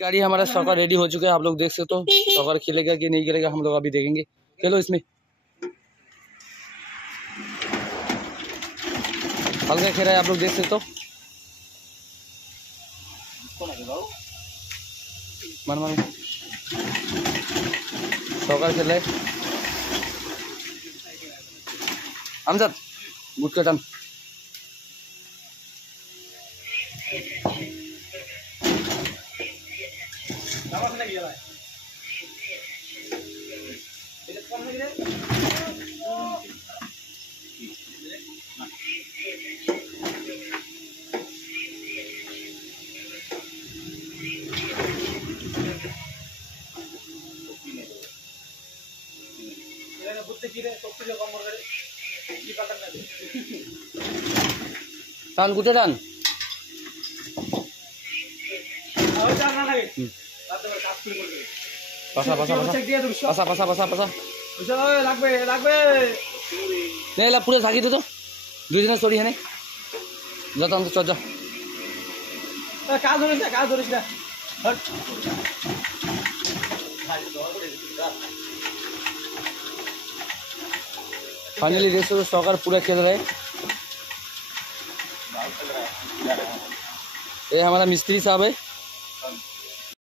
गाड़ी हमारा soccer ready हो चुका है, आप लोग देख सकते हो। सॉकर खेलेगा कि नहीं खेलेगा हम लोग अभी देखेंगे। खेलो इसमें, हल्का खेल रहा है, आप लोग देख सकते हो। मन मन सॉकर खेल रहे हमजद बुट का टन। টান গুটে টান পাসা পাসা পাসা পাসা পাসা পাসা লাগবে লাগবে নেলা পুরো থাকি তো দুইজনে সরি হ্যাঁ যত অন্ত চল যা কাজ ধরিস না फाइनली देख सकते सॉकर पूरा खेल रहे हैं। ये हमारा मिस्त्री साहब है।